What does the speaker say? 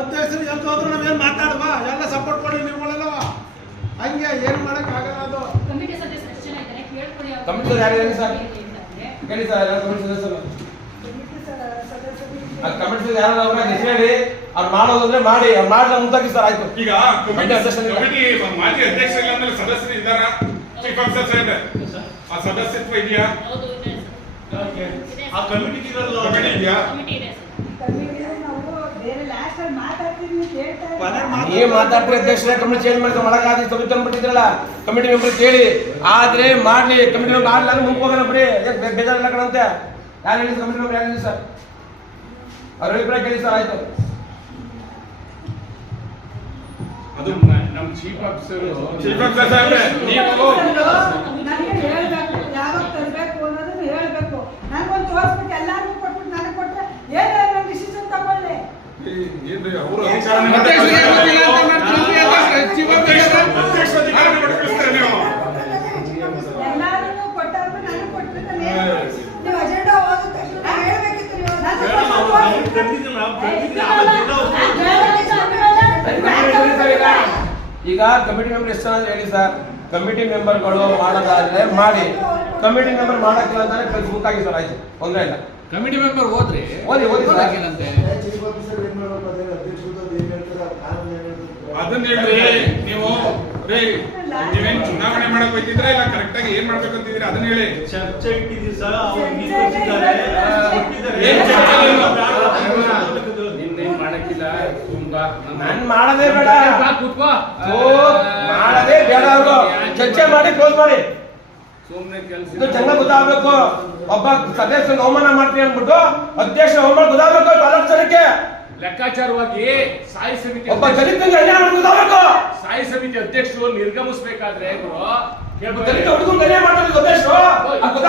ಅಧ್ಯಕ್ಷರು ಎಂತ ಹೋದ್ರು ನಾವೇನ್ ಮಾತಾಡುವ ಎಲ್ಲ ಸಪೋರ್ಟ್ ಮಾಡಿ ನೀವುಗಳೆಲ್ಲವ ಹಂಗೆ ಏನು ಮಾಡಕ್ ಆಗಲ್ಲ ಅದು. ಕಮಿಟಿ. ಯಾರು ಹೇಳಿ ಸರ್? ಹೇಳಿ ಸರ್ ಎಲ್ಲ ಕಮಿಟಿ ಸದಸ್ಯರು. ಕಮಿಟಿ ಯಾರು ಅವ್ರ ಹೆಸರು ಹೇಳಿ. ಅವ್ರು ಮಾಡೋದಂದ್ರೆ ಮಾಡಿ. ಅವ್ರು ಮಾಡ್ಲ ಮುಂತಾಗಿ ಸರ್ ಆಯ್ತು. ಈಗ ಕಮಿಟಿ ಕಮಿಟಿ ಮಾಜಿ ಅಧ್ಯಕ್ಷರು ಅಂದ್ರೆ ಸದಸ್ಯರು ಇದ್ದಾರ? ಚೀಫ್ ಆಫೀಸರ್ ಆ ಸದಸ್ಯತ್ವ ಇದೆಯಾ? ಇದೆ ಆ. ಕಮಿಟಿ ಇರಲ್ಲ ಕಮಿಟಿ ಇದೆಯಾ? ಕಮಿಟಿ ಅಧ್ಯಕ್ಷರೇ ಚೇಂಜ್ ಮಾಡಿ ಮಾಡಕ್ಕಾಗಿ ಸಮಿತಿ ಅಂದ್ಬಿಟ್ಟಿದ್ರಲ್ಲ ಕಮಿಟಿ ಮೆಂಬರ್ ಕೇಳಿ. ಆದ್ರೆ ಮಾಡ್ಲಿ ಕಮಿಟಿ ಮೆಂಬರ್ ಆಗ್ಲಿ ಅಂದ್ರೆ ಹೋಗೋಣ ಬಿಡಿ. ಬೇ- ಬೇಜಾರಿಲ್ಲ ಕಣಂತೆ. ಯಾರು ಹೇಳಿ ಕಮಿಟಿ ಮೆಂಬರ್ ಯಾರು ಹೇಳಿ ಸರ್? ಅವ್ರ ಅಭಿಪ್ರಾಯ ಕೇಳಿ ಸರ್ ಆಯ್ತು. ಅದು ನಮ್ಮ ಚೀಫ್ ಆಫೀಸರ್ ಚೀಫ್ ಆಫೀಸರ್ ನೀವು ಈಗ ಕಮಿಟಿ ಮೆಂಬರ್ ಎಷ್ಟು ಜನ ಹೇಳಿ ಸರ್ ಕಮಿಟಿ ಮೆಂಬರ್ಗಳು ಮಾಡೋದಾದ್ರೆ ಮಾಡಿ ಕಮಿಟಿ ಮೆಂಬರ್ ಮಾಡಕ್ಕಿಲ್ಲ ಅಂತಾನೆ ಫೇಸ್ಬುಕ್ ಆಗಿ ಸರ್ ಆಯ್ತು ತೊಂದರೆ ಇಲ್ಲ ಕಮಿಟಿ ಮೆಂಬರ್ ಹೋದ್ರಿ ಓದಿ, ಓದಿ ಸರ್. ಏನಂತೆ? ಅದನ್ನ ಹೇಳ್ರಿ ನೀವು ರೀ ನೀವೇನ್ ಚುನಾವಣೆ ಮಾಡಕ್ ಹೋಯ್ತಿದ್ರೆ ಇಲ್ಲ ಕರೆಕ್ಟ್ ಆಗಿ ಏನ್ ಮಾಡ್ಬೇಕಂತಿದ್ರಿ ಅದನ್ನ ಹೇಳಿ. ಚರ್ಚೆ ಇಟ್ಟಿದ್ದೀವಿ ಸರ್ ಅವ್ರು ಕೊಟ್ಟಿದ್ದಾರೆ. ಏನ್ ಚರ್ಚೆ ಇಲ್ಲ? ನಿನ್ನೇನ್ ಮಾಡಕ್ಕಿಲ್ಲ ತುಂಬಾ ನಾನ್ ಮಾಡದೇ ಬೇಡ. ಬಾ, ಕೂತ್ಕೋ. ಓ, ಮಾಡದೇ ಬೇಡ ಅವರು. ಚರ್ಚೆ ಮಾಡಿ ಕ್ಲೋಸ್ ಮಾಡಿ. ಇದು ಚೆನ್ನಾಗಿ ಗೊತ್ತಾಗಬೇಕು. ಒಬ್ಬ ಸದಸ್ಯ ಅವಮಾನ ಮಾಡ್ತೀನಿ ಅಂದ್ಬಿಟ್ಟು ಅಧ್ಯಕ್ಷ ಅವಮಾನ ಗೊತ್ತಾಗ್ಬೇಕು ತಾಲೂಕು ಜನಕ್ಕೆ. ಲೆಕ್ಕಾಚಾರವಾಗಿ ಸಾಯಿ ಸಮಿತಿ ಒಬ್ಬ ದಲಿತಂಗೆ ಅನ್ಯಾಯ ಗೊತ್ತಾಗಬೇಕು. ಸಾಯಿ ಸಮಿತಿ ಅಧ್ಯಕ್ಷರು ನಿರ್ಗಮಿಸ್ಬೇಕಾದ್ರೆ. ದಲಿತ ಅಧ್ಯಕ್ಷರು ಅನ್ಯಾಯ ಮಾಡೋದು ಅಧ್ಯಕ್ಷರು ಅದು